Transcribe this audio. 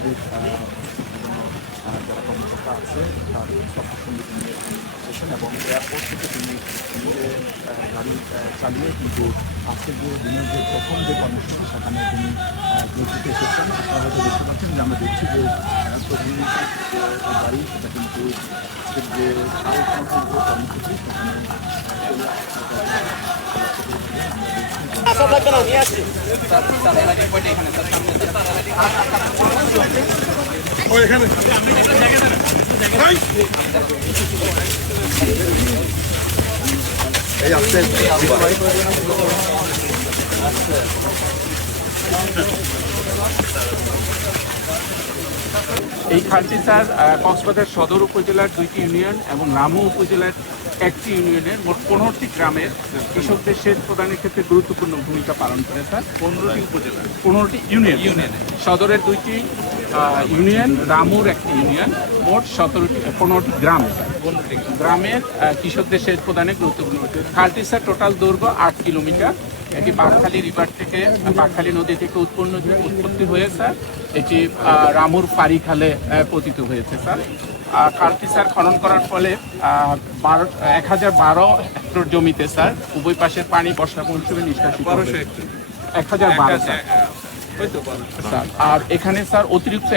আমাদের যারা কর্মকর্তা আছে তাদের সবার সঙ্গে তিনি এসেছেন এবং এয়ারপোর্ট থেকে তিনি নিজের গাড়ি চালিয়ে কিন্তু আজকের যে দিনের যে প্রথম যে কর্মসূচি সেখানে তিনি যোগ দিতে এসেছেন। আপনারা হয়তো দেখতে পাচ্ছেন যে আমরা দেখছি যে প্রধানমন্ত্রীর যে গাড়ি সেটা কিন্তু আজকের যে কর্মসূচি সেখানে চলে এই আসছে এই খালটি স্যার কক্সবাজার সদর উপজেলার 2টি ইউনিয়ন এবং রামু উপজেলার 1টি ইউনিয়নের মোট 15টি গ্রামের কৃষকদের সেচ প্রদানের ক্ষেত্রে গুরুত্বপূর্ণ ভূমিকা পালন করে স্যার। 15টি উপজেলা, 15টি ইউনিয়ন, সদরের 2টি ইউনিয়ন, রামুর 1টি ইউনিয়ন, মোট 15টি গ্রাম গ্রামের কৃষকদের সেচ প্রদানে গুরুত্বপূর্ণ। খালটি স্যার টোটাল দৈর্ঘ্য 8 কিলোমিটার। এটি বাঁকখালী রিভার থেকে, বাঁকখালী নদী থেকে উৎপত্তি হয়ে স্যার এটি রামুর পারি খালে পতিত হয়েছে স্যার। খালটি স্যার খনন করার ফলে 1012 হেক্টর জমিতে স্যার উভয় পাশের পানি বর্ষা মৌসুমে নিষ্কাশিত 1200 হেক্টর, 1012 স্যার। আর এখানে স্যার অতিরিক্ত